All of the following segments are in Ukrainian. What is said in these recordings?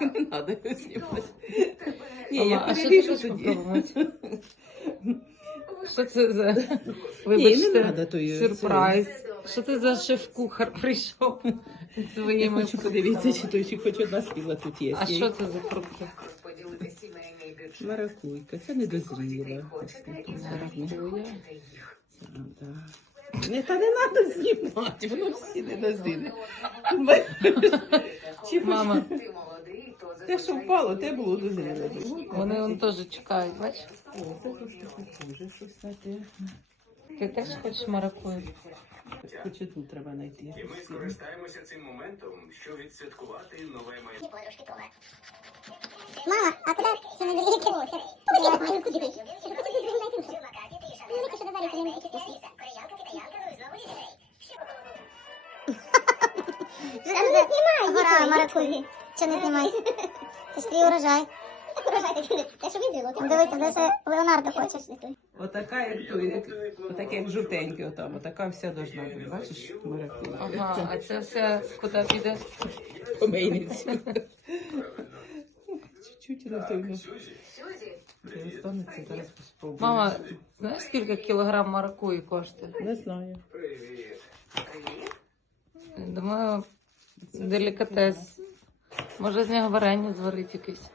Не треба його знімати. Ні, я а що ти переріжу хочеш тоді. попробувати? Що це за Ні, не вибачте, треба тої сюрприз? Що це за шеф-кухар прийшов зі Я своїми? хочу подивитися, чи той чи хоч одна спіла тут є. А що це за фрукти? Маракуйка, це не дозріла. Да. Не, та не треба знімати, воно всі не. Мама, Те, що впало, те було дозріло. вони вон теж чекають, бачиш? О, це трошки похоже, щось на те. Ти теж хочеш маракую? Хоч і тут треба знайти. І ми скористаємося цим моментом, щоб відсвяткувати нове майбутнє. Мама, а куди це не доріги кивося? Куди я маю куди? Ну, ти що дозарі, коли не тільки смішно. Гора маракуї. Чого не знімай? Це ж твій урожай. Урожай такий, те, що визріло. Дивися, де це Леонардо хочеш. Отака, як той, як, отаке, як жовтеньке отам, отака вся должна бути. Бачиш, маракуя? Ага, а це все куди піде? По мейниці. Чуть-чуть розумно. Сюзі, Останеться, зараз спробую. Мама, знаєш скільки кілограм маракуї коштує? Не знаю. Думаю, делікатес. Може з нього варення зварить якесь.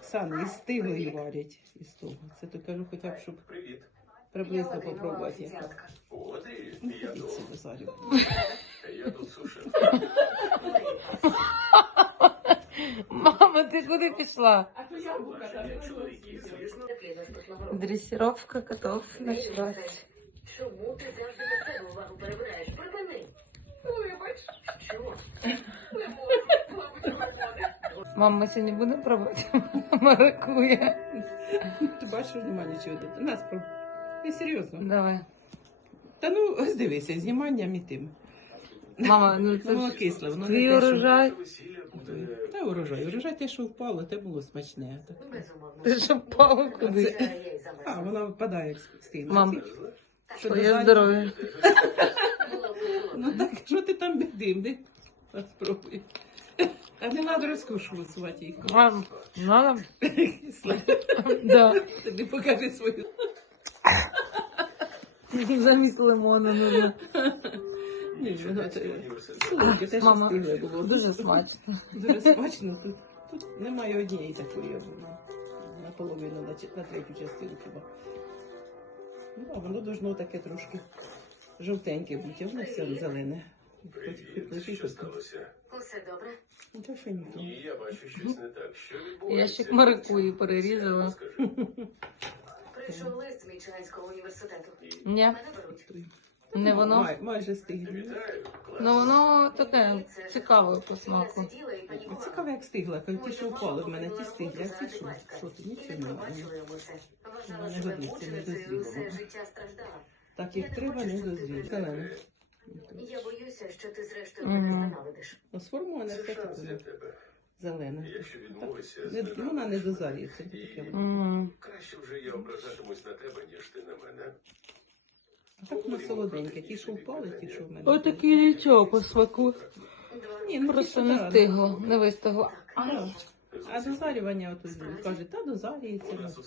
Оксана, із стиглої варять із того. Це то кажу, хоча б, щоб Привіт. приблизно Я Вадимова попробувати. як. офіціантка. От і Ну, я ходіть тут. сюди, Зарю. Я тут сушив. Мама, ти куди пішла? Бажання чоловіків, звісно. Такий заспокійливий. Дресіровка котов почалась. Чому ти завжди на себе увагу перебираєш? Припини. Вибач. Що? Мам, ми сьогодні будемо пробувати маракуя. Ти бачиш, нема нічого. тут. Нас про. Не серйозно. Давай. Та ну, ось дивися, зніманням і тим. Мама, ну це Воно ж кисле, воно твій не те, що- урожай. Та урожай. Урожай те, що впало, те було смачне. Так. Ти що впала куди? А, вона впадає як стигне. Мам. Що Твоє здоров'я. Було. Ну так, що ти там бідим, де? Спробуй. А не треба розкушувати їх. Мам, надо? Кисле. Да. Тобі покажи свою. Замість лимона нужно. Ні, це солодке, те, що Мама, стигле було. Дуже смачно. Дуже смачно. Тут, тут немає однієї такої. Вона наполовину, на, чи- на третю частину хіба. Ну, а воно должно таке трошки жовтеньке бути, а воно все зелене. Що сталося? Усе добре? Ну, та що. Ні, я бачу щось не так. Що відбувається? Ящик маракуї перерізала. Прийшов лист з університету. Ні, Мене беруть. не воно. Май, майже. Вітаю. Ну воно таке цікаве по смаку. Цікаво, як стигла. Коли ті, що впали в мене, ті була стиглі, а ці що? Що ти нічого не йому. Вважала Не себе годиться, не мученицею і все життя страждала. Так як треба, не дозвіль. Я боюся, що ти зрештою мене зненавидиш. Ну, сформоване Це все шанс для тебе. зелене. Якщо відмовишся, Не, вона не дозарюється. Таке Краще вже я ображатимусь на тебе, ніж ти на мене. А так воно солоденьке. Ті, що впали, ті, що в мене. Отакий нічого по смаку. Ні, ну, Просто не да, встигло, не вистигло. А, а дозарювання от каже, та дозарюється. Ну.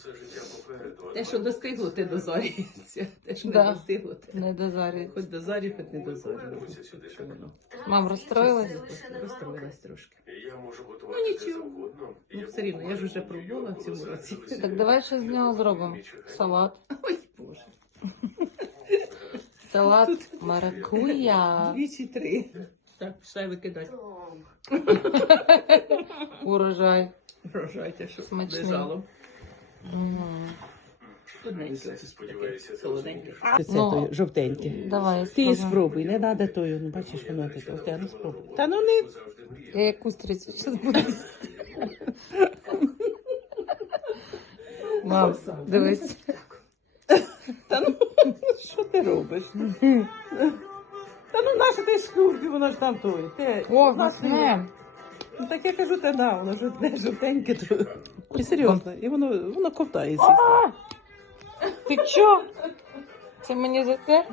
Те, що достигло, те дозарюється. Те, що Да. не достигло, те. Не дозарюється. Хоч дозарю, хоч не дозарю. Воно? Мам, розстроїлась? Роки. Розстроїлась трошки. Я можу Ну, нічого. де завгодно. Ну, все рівно, я ж уже був пробувала в цьому році. Так давай що з нього зробимо? Салат. Ой, Боже. Салат маракуя. Дві чи три. Так, пішла викидати. Урожай. Вражайте, що Смачний. лежало. М. Одненьке. Солоденьке. Це Ну, той жовтеньке. Давай, Ти спробую. спробуй, не треба тою, ну бачиш, воно таке. От я ну спробуй. Та ну не. Я як устрицю зараз буду. Мам, дивись. Та ну, що ти робиш? Та ну наша ти шкурки, воно ж там той. Те, О, нас не. Ну так я кажу, та да, воно жовтне, жовтеньке, то. І серйозно, і воно, воно ковтається. А! Ти чо? Це мені за це?